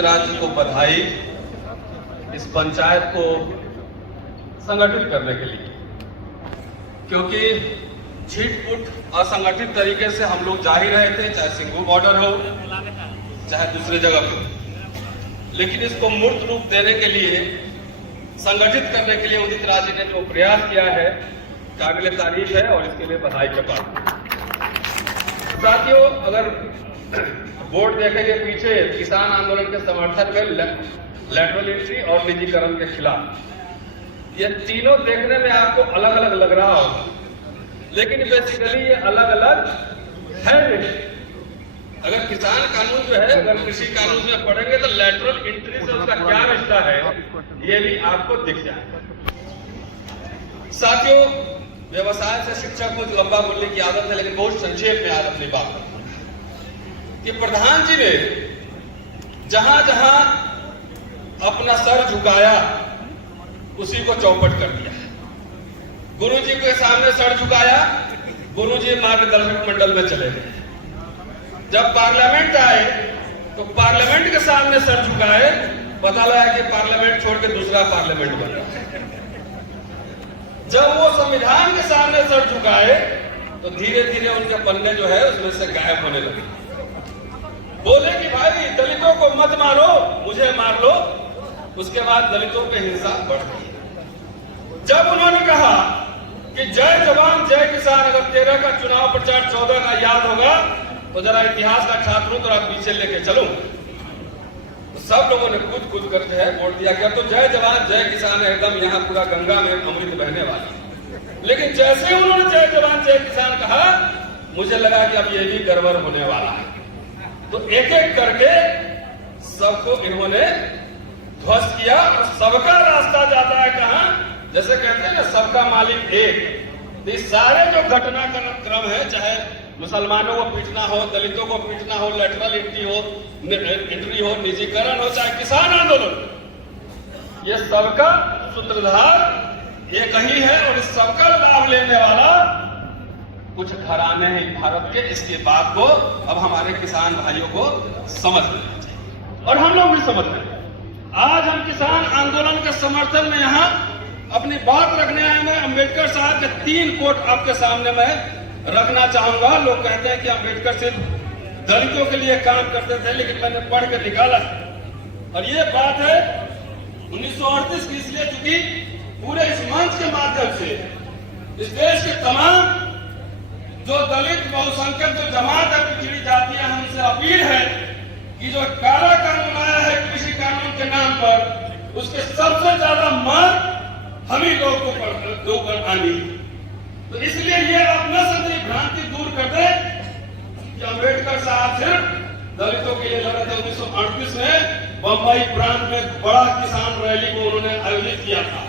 राज्य को बधाई इस पंचायत को संगठित करने के लिए, क्योंकि छिटपुट असंगठित तरीके से हम लोग जा ही रहे थे, चाहे सिंघू बॉर्डर हो चाहे दूसरे जगह पे, लेकिन इसको मूर्त रूप देने के लिए, संगठित करने के लिए उदित राज्य ने जो प्रयास किया है, काबिले तारीफ है और इसके लिए बधाई के पात्र। साथियों, अगर बोर्ड देखेंगे पीछे, किसान आंदोलन के समर्थन में लैटरल एंट्री और निजीकरण के खिलाफ, ये तीनों देखने में आपको अलग अलग लग रहा होगा, लेकिन बेसिकली ये अलग अलग है नहीं। अगर किसान कानून जो है, अगर कृषि कानून में पढ़ेंगे तो लैटरल एंट्री से उसका क्या रिश्ता है, ये भी आपको दिख जाएगा। साथियों, व्यवसाय से शिक्षा को लंबा बोलने की आदत है, लेकिन बहुत संक्षेप में आज अपनी बात करूंगा कि प्रधान जी ने जहां जहां अपना सर झुकाया उसी को चौपट कर दिया। गुरु जी के सामने सर झुकाया, गुरु जी मार्गदर्शक मंडल में चले गए। जब पार्लियामेंट आए तो पार्लियामेंट के सामने सर झुकाए, पता लगा कि पार्लियामेंट छोड़ के दूसरा पार्लियामेंट बन रहा है। जब वो संविधान के सामने सर झुकाए तो धीरे धीरे उनके पन्ने जो है उसमें से गायब होने लगे। बोले कि भाई दलितों को मत मारो, मुझे मार लो। उसके बाद दलितों पे हिंसा बढ़ गई। जब उन्होंने कहा कि जय जवान जय किसान, अगर 13 का चुनाव प्रचार 14 का याद होगा तो जरा इतिहास का छात्र हूं, तो पीछे लेके चलूं, तो सब लोगों ने कूद कूद कर जो है वोट दिया गया। तो जय जवान जय किसान एकदम यहाँ पूरा गंगा में अमृत बहने वाली। लेकिन जैसे उन्होंने जय जवान जय किसान कहा, मुझे लगा कि अब ये भी गड़बड़ होने वाला है। तो एक एक करके सबको इन्होंने ध्वस्त किया और सबका रास्ता जाता है कहां? जैसे कहते हैं ना, सबका मालिक एक। इस सारे जो घटनाक्रम है, चाहे मुसलमानों को पीटना हो, दलितों को पीटना हो, लैटरल एंट्री हो, निजीकरण हो, चाहे किसान आंदोलन, ये सबका सूत्रधार एक ही है और इस सबका लाभ लेने वाला कुछ घराने हैं भारत के। इसकी बात को अब हमारे किसान भाइयों को समझ लेना चाहिए और हम लोग भी समझ रहे हैं। आज हम किसान आंदोलन के समर्थन में यहाँ अपनी बात रखने आए। मैं अंबेडकर साहब के 3 कोट आपके सामने मैं रखना चाहूंगा। लोग कहते हैं कि अंबेडकर सिर्फ दलितों के लिए काम करते थे, लेकिन मैंने पढ़ के निकाला और ये बात है 1938 की, इसलिए चूंकि पूरे इस मंच के माध्यम से इस देश के तमाम जो दलित बहुसंख्यक जो जमात है, पिछड़ी जातियां, हमसे अपील है कि जो काला कानून आया है कृषि कानून के नाम पर, उसके सबसे ज्यादा मार हम ही लोग को ऊपर आनी। तो इसलिए ये आप न समझे, भ्रांति दूर कर दे कि अम्बेडकर साहब सिर्फ दलितों के लिए लड़े थे। 1938 में बंबई प्रांत में बड़ा किसान रैली को उन्होंने आयोजित किया था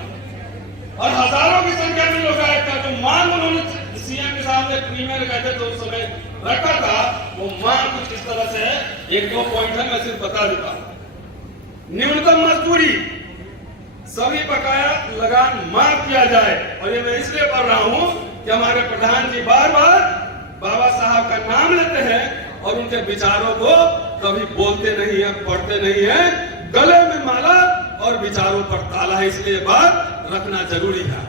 और हजारों की संख्या में लोग आए थे। जो मांग उन्होंने सीएम के सामने प्रीमियर कहते तो उस समय रखा था, वो मांग कुछ इस तरह से है। 1-2 पॉइंट है, मैं सिर्फ बता देता हूं। न्यूनतम मजदूरी, सभी बकाया लगान माफ किया जाए। और ये मैं इसलिए पढ़ रहा हूं कि हमारे प्रधान जी बार बार बाबा साहब का नाम लेते हैं और उनके विचारों को कभी बोलते नहीं है, पढ़ते नहीं है। गले में माला और विचारों पर ताला है, इसलिए बात रखना जरूरी है।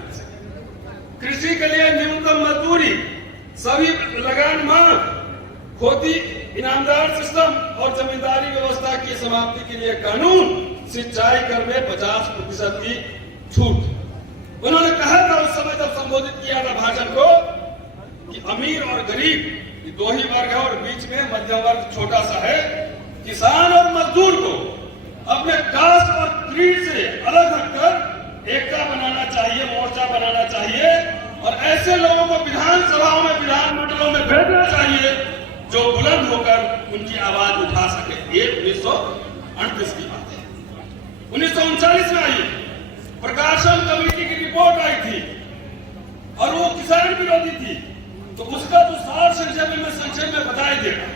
कृषि के लिए न्यूनतम मजदूरी, सभी लगान माफ, खेती इनामदार सिस्टम और जमींदारी व्यवस्था की समाप्ति के लिए कानून, सिंचाई कर में 50% की छूट। उन्होंने कहा था उस समय जब संबोधित किया था भाषण को कि अमीर और गरीब ये 2 ही वर्ग है और बीच में मध्यम वर्ग छोटा सा है। किसान और मजदूर को अपने कास्ट और क्रीड से अलग हटकर एकता बनाना चाहिए, मोर्चा बनाना चाहिए और ऐसे लोगों को विधानसभाओं में, विधानमंडलों में भेजना चाहिए जो बुलंद होकर उनकी आवाज उठा सके। ये 1938 की बात है। 1939 में आई प्रकाशन कमेटी की रिपोर्ट आई थी और वो किसान विरोधी थी। तो उसका तो सार संक्षेप में बता ही देगा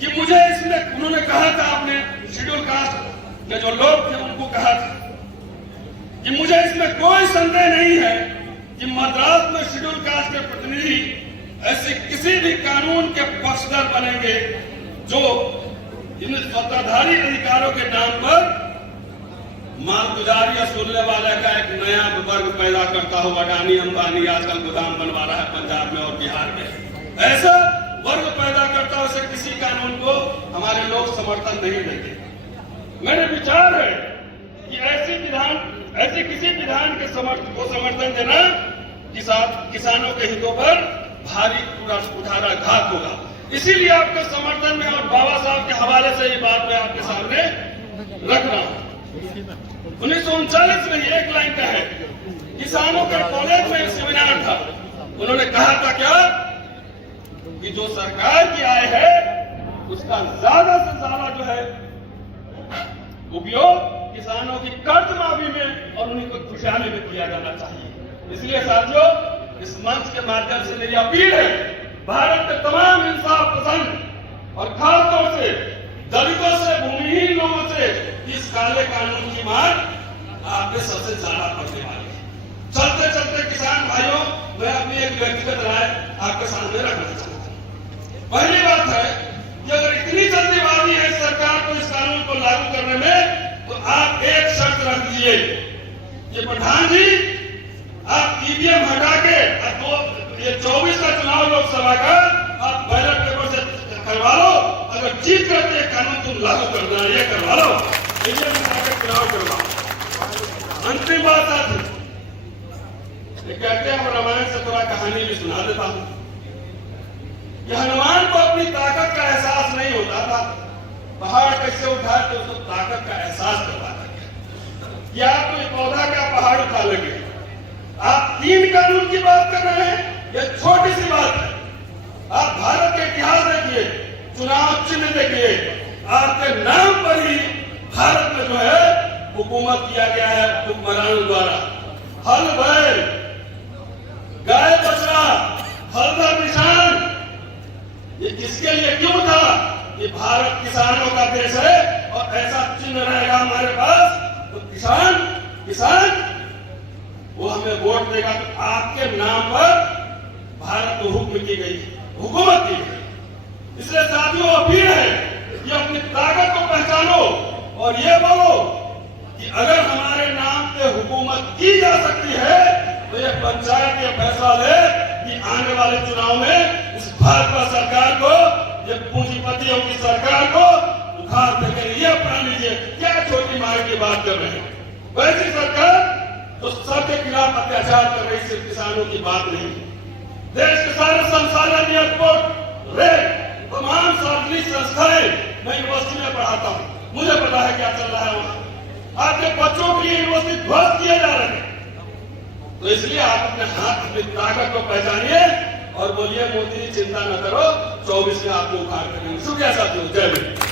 कि मुझे इसमें उन्होंने कहा था, अपने शेड्यूल कास्ट के जो लोग थे उनको कहा था कि मुझे इसमें कोई संदेह नहीं है कि मद्रास में शेड्यूल कास्ट के प्रतिनिधि ऐसे किसी भी कानून के पक्षधर बनेंगे जो इन सत्ताधारी अधिकारों के नाम पर मालगुजारी वसूलने वाले का एक नया वर्ग पैदा करता हुआ अडानी अंबानी आजकल गोदाम बनवा रहा है पंजाब में और बिहार में। ऐसा वर्ग पैदा करता हुआ किसी कानून को हमारे लोग समर्थन नहीं देते। मेरे विचार है कि ऐसे किसी विधान के समर्थन देना किसानों के हितों पर भारी कुठाराघात होगा। इसीलिए आपके समर्थन में और बाबा साहब के हवाले से ये बात मैं आपके सामने रख रहा हूं। 1939 में एक लाइन का है, किसानों का कॉलेज में सेमिनार था। उन्होंने कहा था क्या कि जो सरकार की आय है उसका ज्यादा से ज्यादा जो है उपयोग किसानों की कर्ज माफी में और उन्हीं को खुशहाली में किया जाना चाहिए। इसलिए साथियों, इस मंच के माध्यम से मेरी अपील है, भारत के तमाम इंसाफ पसंद और खासतौर से दलितों से, भूमिहीन लोगों से इस काले कानून की मांग आपने सबसे ज्यादा पड़ने वाली है। चलते चलते किसान भाइयों, मैं अपनी एक व्यक्तिगत राय आपके सामने रखना चाहता हूं। पहली बात है कि अगर इतनी जल्दीबाजी है सरकार को इस कानून को लागू करने में, तो आप एक शर्त रख दीजिए कि प्रधान जी, आप ईवीएम हटा के ये 24 का चुनाव लोकसभा का आप बैलेट पेपर से करवा लो। अगर जीत करके कानून तुम लागू करना है, ये करवा लो, ईवीएम हटा के चुनाव करवाओ। अंतिम बात आती, कहते हैं रामायण से थोड़ा कहानी भी सुना देता हूं कि हनुमान को अपनी ताकत का एहसास नहीं होता था। पहाड़ कैसे उठाए तो उसको ताकत का एहसास करवाता गया कि आप कोई पौधा का पहाड़ उठा लेंगे। आप 3 कानून की बात कर रहे हैं, यह छोटी सी बात है। आप भारत के इतिहास देखिए, चुनाव चिन्ह देखिए, आपके नाम पर ही भारत में जो है हुकूमत किया गया है हुक्मरानों द्वारा। हल बैल, गाय बछड़ा, हलदर निशान, ये किसके लिए क्यों था? ये भारत किसानों का देश है और ऐसा चिन्ह रहेगा हमारे पास तो किसान वो हमें वोट देगा। तो आपके नाम पर भारत को हुक्म की गई, हुकूमत की गई। इसलिए साथियों, अपील है कि अपनी ताकत को पहचानो और ये बोलो कि अगर हमारे नाम पे हुकूमत की जा सकती है तो ये पंचायत ये फैसला ले कि आने वाले चुनाव में इस भाजपा सरकार को, ये पूंजीपतियों की सरकार को उखाड़ फेंके। ये अपना लीजिए, क्या छोटी मार की बात कर रहे हैं। वैसी सरकार तो सबके खिलाफ अत्याचार कर रही, सिर्फ किसानों की बात नहीं। देश के सारे संसाधन, एयरपोर्ट, रेल, तमाम सार्वजनिक संस्थाएं, मैं यूनिवर्सिटी में पढ़ाता हूं, मुझे पता है क्या चल रहा है वहां। आपके बच्चों के लिए यूनिवर्सिटी ध्वस्त किए जा रहे हैं। तो इसलिए आप अपने हाथ, अपनी ताकत को पहचानिए और बोलिए मोदी जी चिंता न करो, 24 में आपको उखाड़ करेंगे। शुक्रिया साथियों, जय हिंद।